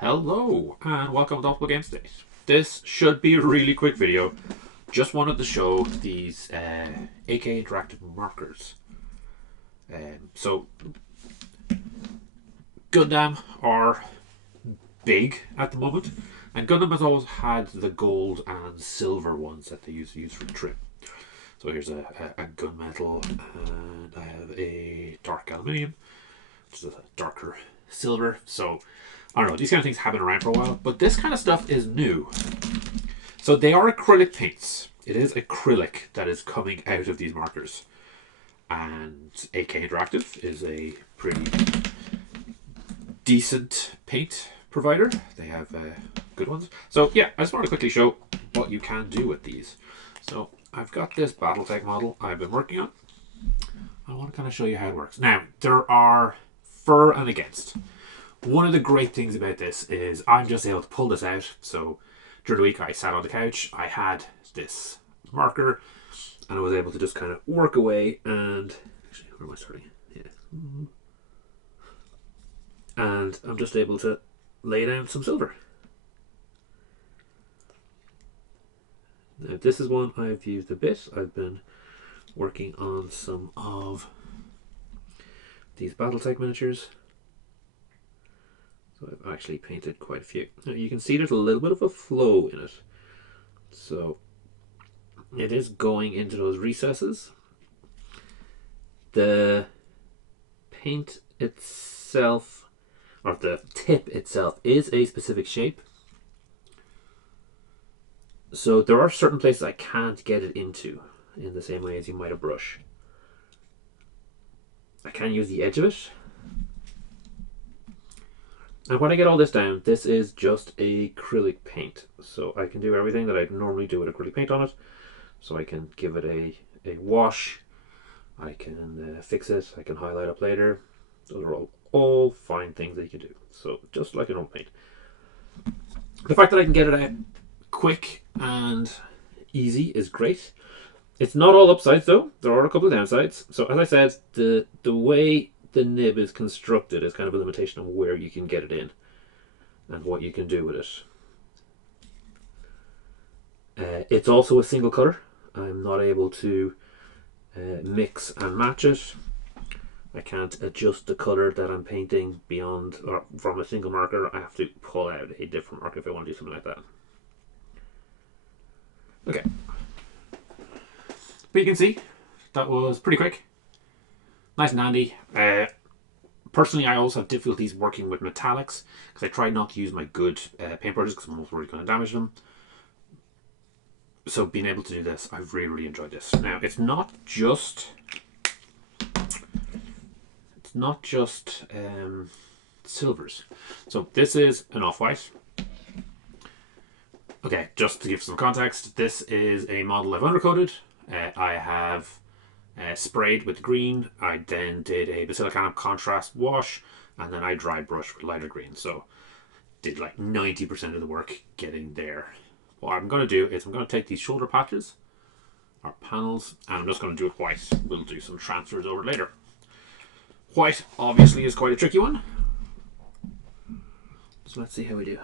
Hello and welcome to Multiple Game State. This should be a really quick video. Just wanted to show these AK interactive markers. So Gundam are big at the moment, and Gundam has always had the gold and silver ones that they use for trim. So here's a gunmetal, and I have a dark aluminium, which is a darker silver. So I don't know, these kind of things have been around for a while, but this kind of stuff is new. So they are acrylic paints. It is acrylic that is coming out of these markers. And AK Interactive is a pretty decent paint provider. They have good ones. So yeah, I just want to quickly show what you can do with these. So I've got this Battletech model I've been working on. I want to kind of show you how it works. Now, there are for and against. One of the great things about this is I'm just able to pull this out. So during the week I sat on the couch, I had this marker, and I was able to just kind of work away and... Actually, where am I starting? Yeah. And I'm just able to lay down some silver. Now this is one I've used a bit. I've been working on some of these Battletech miniatures. So I've actually painted quite a few. Now you can see there's a little bit of a flow in it. So it is going into those recesses. The paint itself, or the tip itself, is a specific shape. So there are certain places I can't get it into in the same way as you might a brush. I can use the edge of it. And when I get all this down, this is just acrylic paint. So I can do everything that I'd normally do with acrylic paint on it. So I can give it a wash. I can fix it. I can highlight up later. Those are all fine things that you can do. So just like an old paint. The fact that I can get it out quick and easy is great. It's not all upsides though. There are a couple of downsides. So as I said, the way the nib is constructed is kind of a limitation on where you can get it in and what you can do with it. It's also a single color. I'm not able to mix and match it. I can't adjust the color that I'm painting beyond or from a single marker. I have to pull out a different marker if I want to do something like that. Okay. But you can see that was pretty quick. Nice and handy. Personally, I also have difficulties working with metallics because I try not to use my good paintbrushes because I'm almost worried going to damage them. So being able to do this, I've really enjoyed this. Now, it's not just silvers. So this is an off-white. Okay, just to give some context, this is a model I've undercoated. I have sprayed with green. I then did a basilicon contrast wash, and then I dry brush with lighter green. So did like 90% of the work getting there. What I'm going to do is I'm going to take these shoulder patches, or panels, and I'm just going to do it white. We'll do some transfers over later. White obviously is quite a tricky one. So let's see how we do.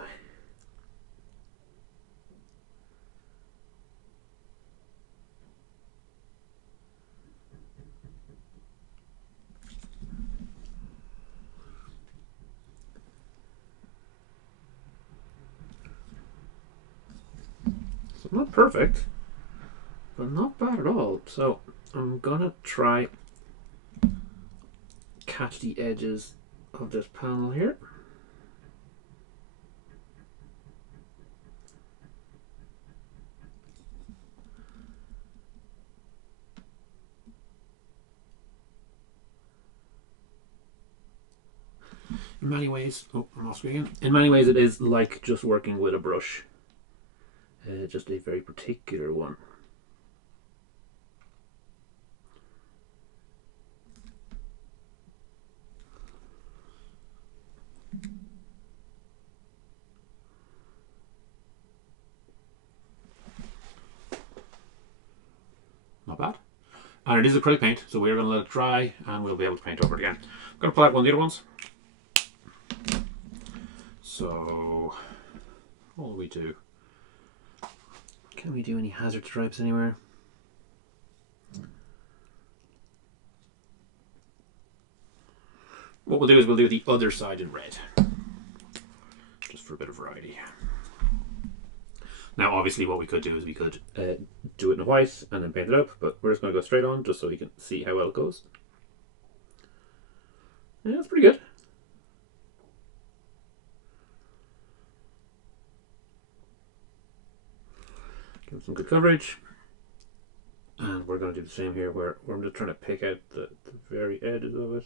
Not perfect, but not bad at all. So I'm gonna try catch the edges of this panel here. In many ways, I'm off screen again. In many ways, it is like just working with a brush. Just a very particular one. Not bad. And it is acrylic paint, so we're going to let it dry and we'll be able to paint over it again. I'm going to pull out one of the other ones. So what will we do? Can we do any hazard stripes anywhere? What we'll do is we'll do the other side in red, just for a bit of variety. Now, obviously, what we could do is we could do it in white and then paint it up, but we're just going to go straight on just so we can see how well it goes. Yeah, that's pretty good. Give it some good coverage. And we're going to do the same here, where I'm just trying to pick out the very edges of it.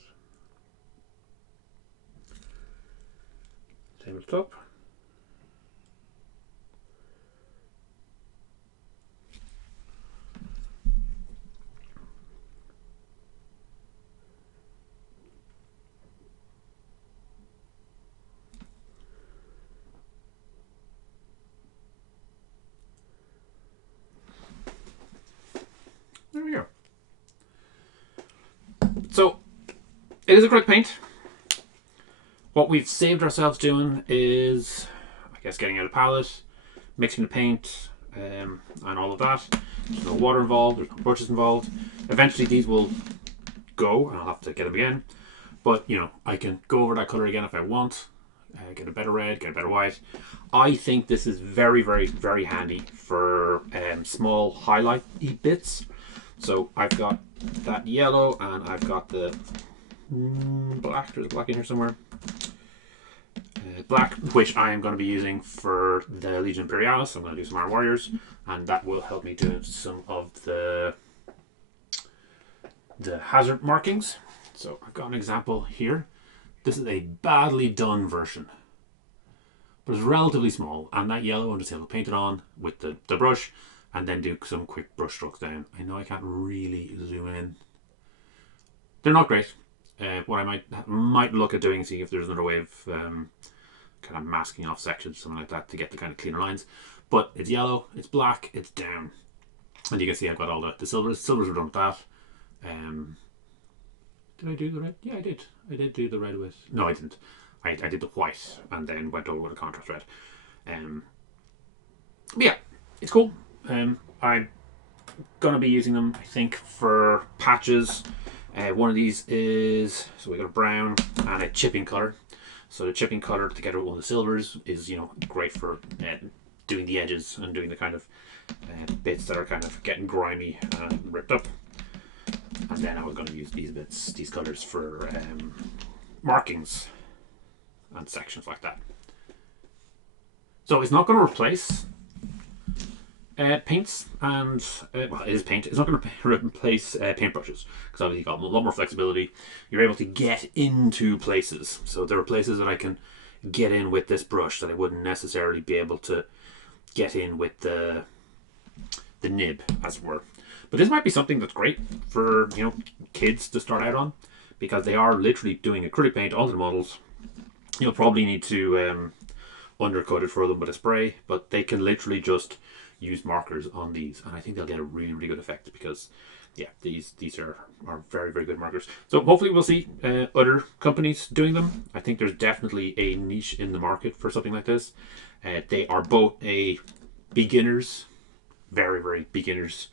Same at the top. There we go. So, it is acrylic paint. What we've saved ourselves doing is, I guess, getting out a palette, mixing the paint, and all of that. There's no water involved, there's no brushes involved. Eventually these will go, and I'll have to get them again. But, you know, I can go over that colour again if I want, get a better red, get a better white. I think this is very, very, very handy for small highlight bits. So I've got that yellow, and I've got the black. There's a black in here somewhere. Black, which I am going to be using for the Legion Imperialis. I'm going to do some Iron Warriors, and that will help me do some of the hazard markings. So I've got an example here. This is a badly done version, but it's relatively small, and that yellow I'm just able to paint it on with the brush and then do some quick brush strokes down. I know I can't really zoom in. They're not great. What I might look at doing is see if there's another way of kind of masking off sections, something like that, to get the kind of cleaner lines. But it's yellow, it's black, it's down. And you can see I've got all the silvers. Silvers were done with that. Did I do the red? Yeah, I did. I did do the red with... No, I didn't. I did the white and then went over with a contrast red. But yeah, it's cool. I'm going to be using them, I think, for patches. One of these is... So we got a brown and a chipping colour. So the chipping colour together with one of the silvers is, you know, great for doing the edges and doing the kind of bits that are kind of getting grimy and ripped up. And then I was going to use these bits, these colours, for markings and sections like that. So it's not going to replace paints and well, it is paint. It's not going to replace paintbrushes, because obviously you've got a lot more flexibility. You're able to get into places. So there are places that I can get in with this brush that I wouldn't necessarily be able to get in with the nib, as it were. But this might be something that's great for, you know, kids to start out on, because they are literally doing acrylic paint onto the models. You'll probably need to undercoat it for them with a spray, but they can literally just use markers on these, and I think they'll get a really, really good effect, because yeah, these are very, very good markers. So hopefully we'll see other companies doing them. I think there's definitely a niche in the market for something like this. They are both a beginners, very, very beginners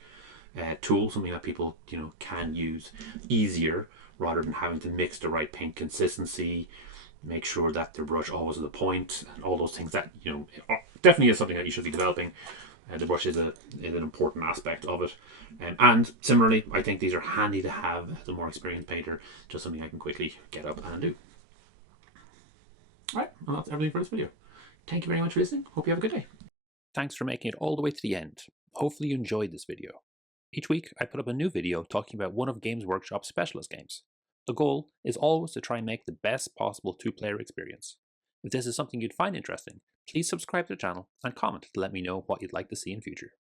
tool, something that people, you know, can use easier, rather than having to mix the right paint consistency, make sure that the brush always is a point, and all those things that, you know, definitely is something that you should be developing. The brush is an important aspect of it. And similarly, I think these are handy to have as a more experienced painter, just something I can quickly get up and do. Alright, well, that's everything for this video. Thank you very much for listening. Hope you have a good day. Thanks for making it all the way to the end. Hopefully you enjoyed this video. Each week I put up a new video talking about one of Games Workshop's specialist games. The goal is always to try and make the best possible two-player experience. If this is something you'd find interesting, please subscribe to the channel and comment to let me know what you'd like to see in future.